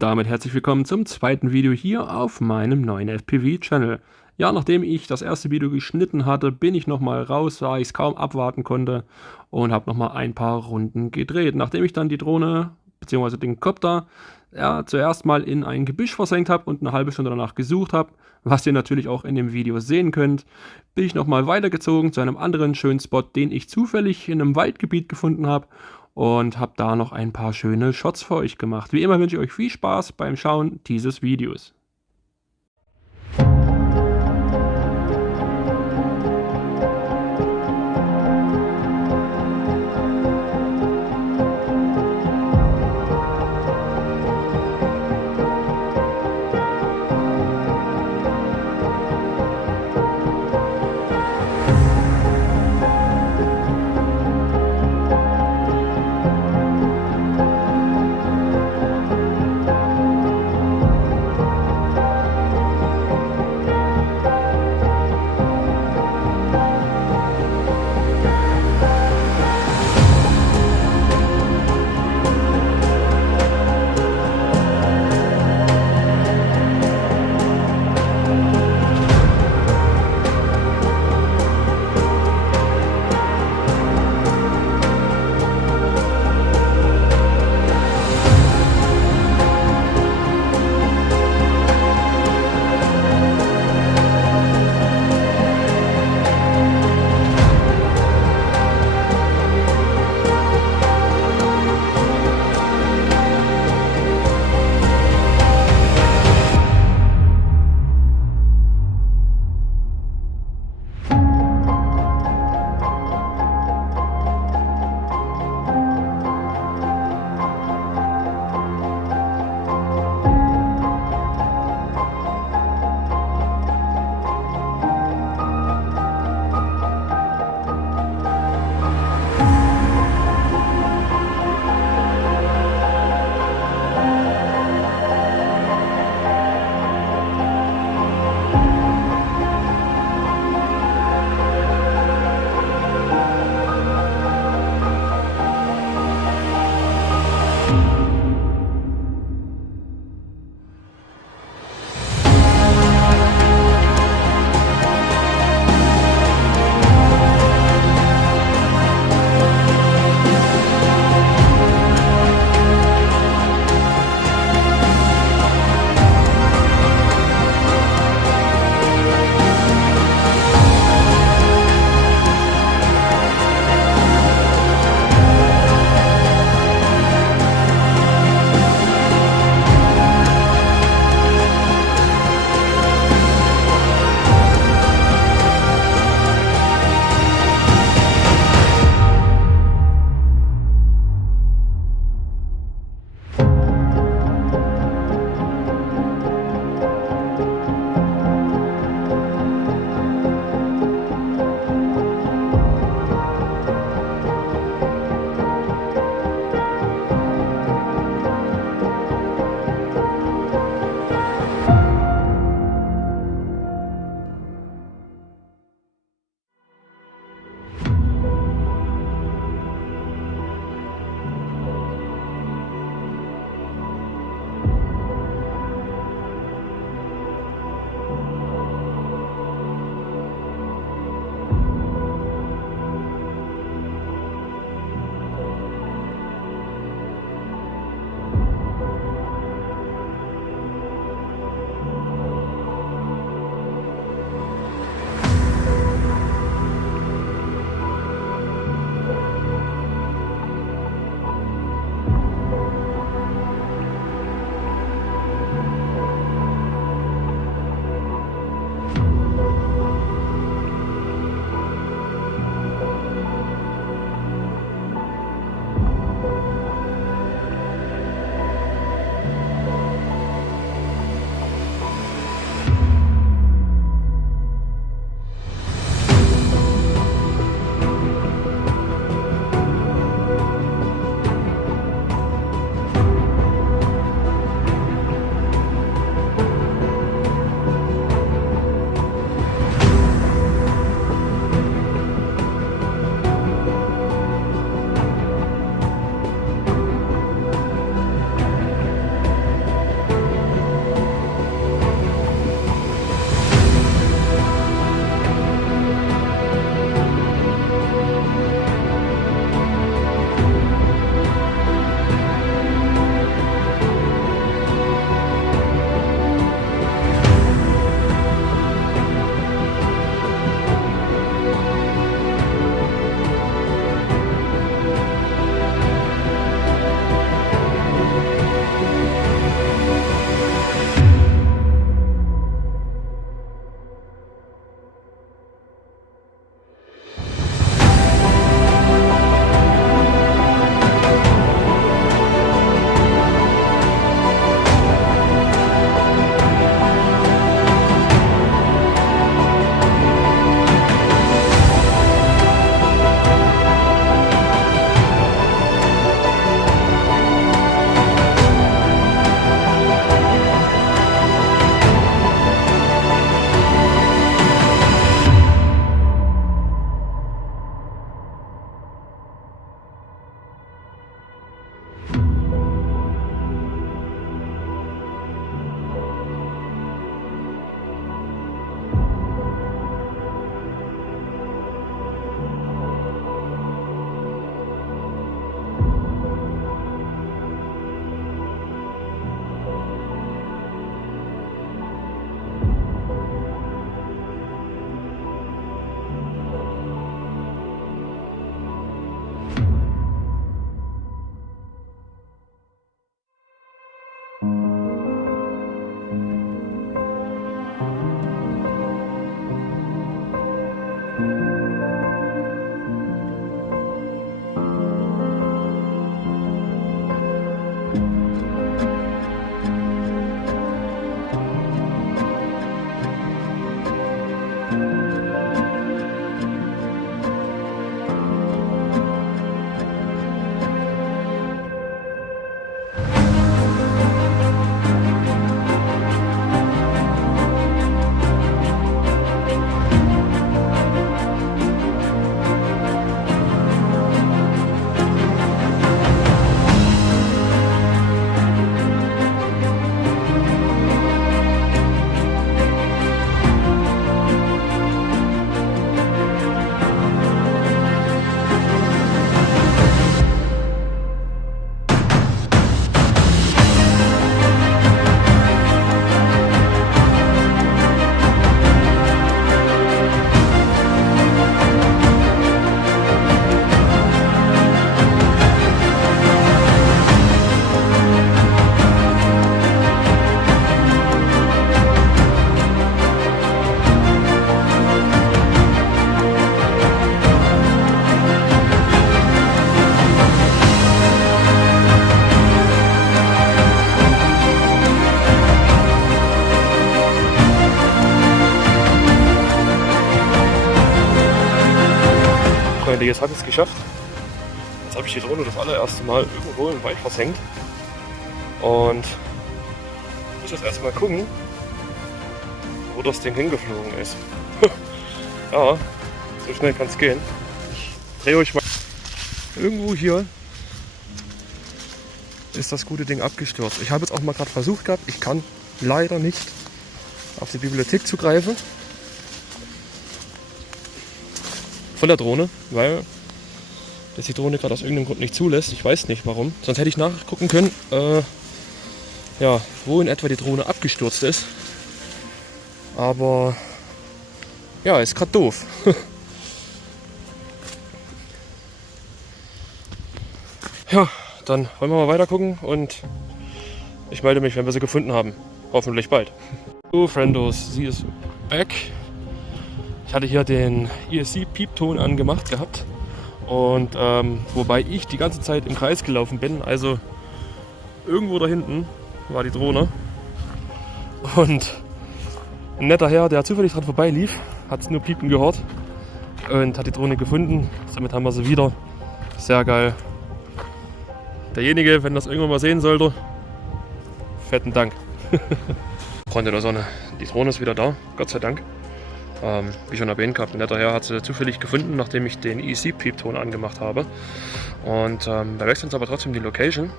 Und damit herzlich willkommen zum zweiten Video hier auf meinem neuen FPV-Channel. Ja, nachdem ich das erste Video geschnitten hatte, bin ich nochmal raus, da ich es kaum abwarten konnte und habe nochmal ein paar Runden gedreht. Nachdem ich dann die Drohne bzw. den Kopter zuerst mal in ein Gebüsch versenkt habe und eine halbe Stunde danach gesucht habe, was ihr natürlich auch in dem Video sehen könnt, bin ich nochmal weitergezogen zu einem anderen schönen Spot, den ich zufällig in einem Waldgebiet gefunden habe. Und habe da noch ein paar schöne Shots für euch gemacht. Wie immer wünsche ich euch viel Spaß beim Schauen dieses Videos. Freunde, jetzt habe ich es geschafft. Jetzt habe ich die Drohne das allererste Mal irgendwo im Wald versenkt. Und ich muss jetzt erstmal gucken, wo das Ding hingeflogen ist. Ja, so schnell kann es gehen. Ich drehe euch mal. Irgendwo hier ist das gute Ding abgestürzt. Ich habe jetzt auch mal gerade versucht gehabt, ich kann leider nicht auf die Bibliothek zugreifen von der Drohne, weil das die Drohne gerade aus irgendeinem Grund nicht zulässt. Ich weiß nicht warum. Sonst hätte ich nachgucken können, ja, wo in etwa die Drohne abgestürzt ist. Aber ja, ist gerade doof. Ja, dann wollen wir mal weiter gucken und ich melde mich, wenn wir sie gefunden haben. Hoffentlich bald. So, Friendos, sie ist back. Ich hatte hier den ESC-Piepton angemacht gehabt. Und wobei ich die ganze Zeit im Kreis gelaufen bin, also irgendwo da hinten war die Drohne. Und ein netter Herr, der zufällig dran vorbei lief, hat es nur piepen gehört und hat die Drohne gefunden. Somit haben wir sie wieder. Sehr geil. Derjenige, wenn das irgendwann mal sehen sollte, fetten Dank. Freunde der Sonne, die Drohne ist wieder da, Gott sei Dank. Wie schon erwähnt gehabt, ein netter Herr hat sie zufällig gefunden, nachdem ich den EC-Piepton angemacht habe. Und wir wechseln jetzt aber trotzdem die Location,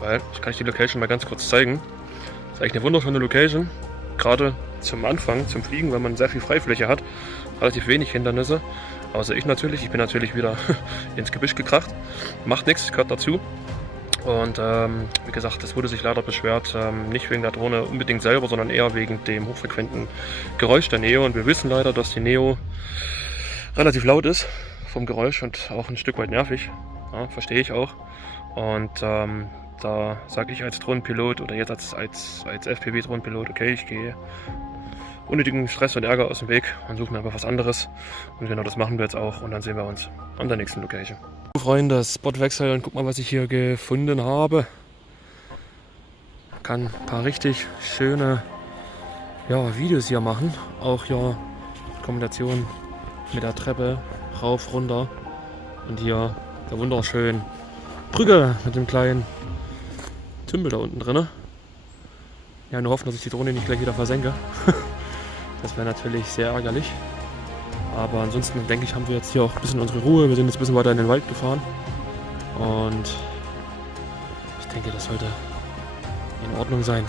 weil ich kann euch die Location mal ganz kurz zeigen. Das ist eigentlich eine wunderschöne Location, gerade zum Anfang, zum Fliegen, wenn man sehr viel Freifläche hat, relativ wenig Hindernisse. Außer ich bin natürlich wieder ins Gebüsch gekracht. Macht nichts, gehört dazu. Und wie gesagt, es wurde sich leider beschwert, nicht wegen der Drohne unbedingt selber, sondern eher wegen dem hochfrequenten Geräusch der Neo. Und wir wissen leider, dass die Neo relativ laut ist vom Geräusch und auch ein Stück weit nervig. Ja, verstehe ich auch. Und da sage ich als Drohnenpilot oder jetzt als FPV-Drohnenpilot, okay, ich gehe unnötigen Stress und Ärger aus dem Weg und suche mir einfach was anderes. Und genau das machen wir jetzt auch und dann sehen wir uns an der nächsten Location. Freunde, Spotwechsel und guck mal, was ich hier gefunden habe. Kann ein paar richtig schöne Videos hier machen. Auch hier Kombination mit der Treppe rauf, runter und hier der wunderschönen Brücke mit dem kleinen Tümpel da unten drin. Ja, nur hoffen, dass ich die Drohne nicht gleich wieder versenke. Das wäre natürlich sehr ärgerlich. Aber ansonsten denke ich, haben wir jetzt hier auch ein bisschen unsere Ruhe. Wir sind jetzt ein bisschen weiter in den Wald gefahren. Und ich denke, das sollte in Ordnung sein.